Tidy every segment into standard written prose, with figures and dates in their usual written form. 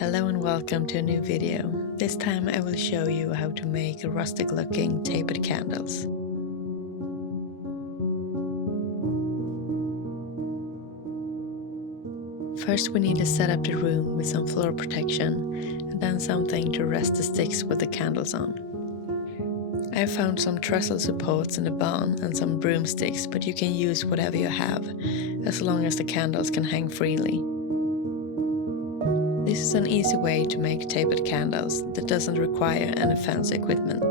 Hello and welcome to a new video. This time I will show you how to make rustic looking tapered candles. First we need to set up the room with some floor protection and then something to rest the sticks with the candles on. I found some trestle supports in the barn and some broomsticks, but you can use whatever you have as long as the candles can hang freely. This is an easy way to make tapered candles that doesn't require any fancy equipment.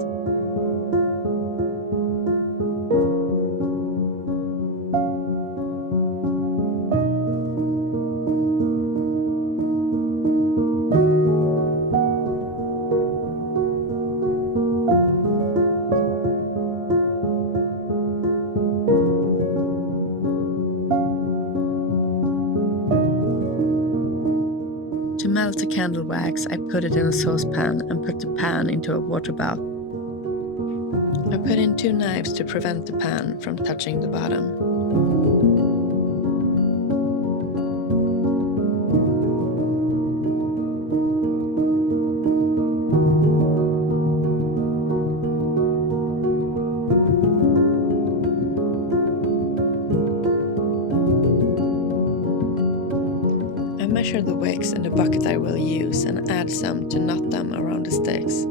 To melt the candle wax, I put it in a saucepan and put the pan into a water bath. I put in 2 knives to prevent the pan from touching the bottom. Measure the wicks in the bucket I will use and add some to knot them around the sticks.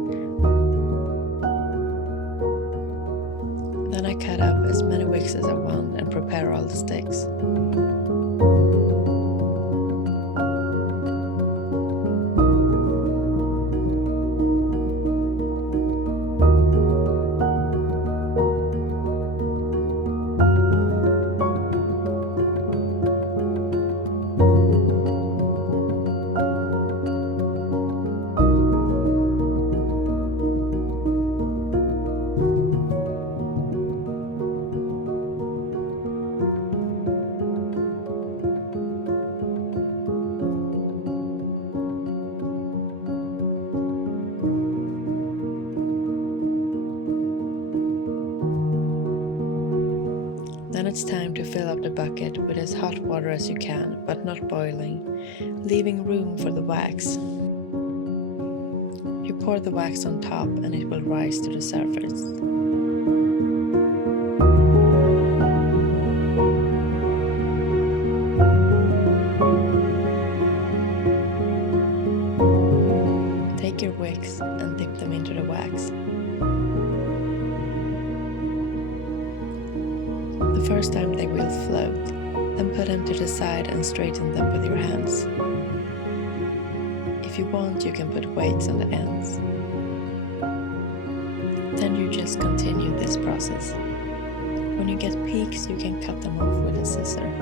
Then I cut up as many wicks as I want and prepare all the sticks. Then it's time to fill up the bucket with as hot water as you can, but not boiling, leaving room for the wax. You pour the wax on top and it will rise to the surface. Take your wicks and dip them into the wax. The first time they will float, then put them to the side and straighten them with your hands. If you want, you can put weights on the ends. Then you just continue this process. When you get peaks, you can cut them off with a scissor.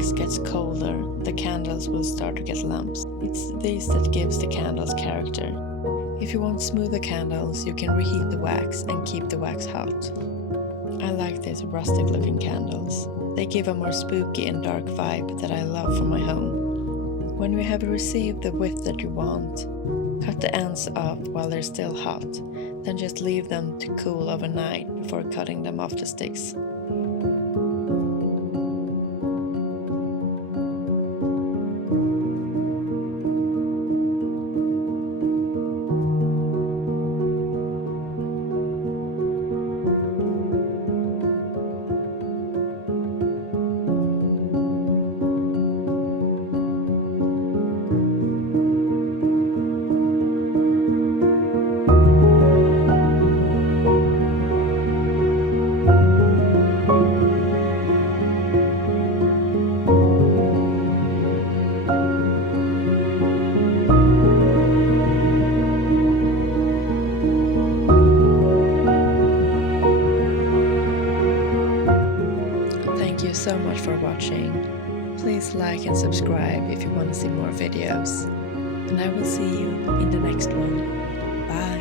wax gets colder, the candles will start to get lumps. It's this that gives the candles character. If you want smoother candles, you can reheat the wax and keep the wax hot. I like these rustic looking candles. They give a more spooky and dark vibe that I love for my home. When you have received the width that you want, cut the ends off while they're still hot, then just leave them to cool overnight before cutting them off the sticks. Thank you so much for watching. Please like and subscribe if you want to see more videos. And I will see you in the next one. Bye!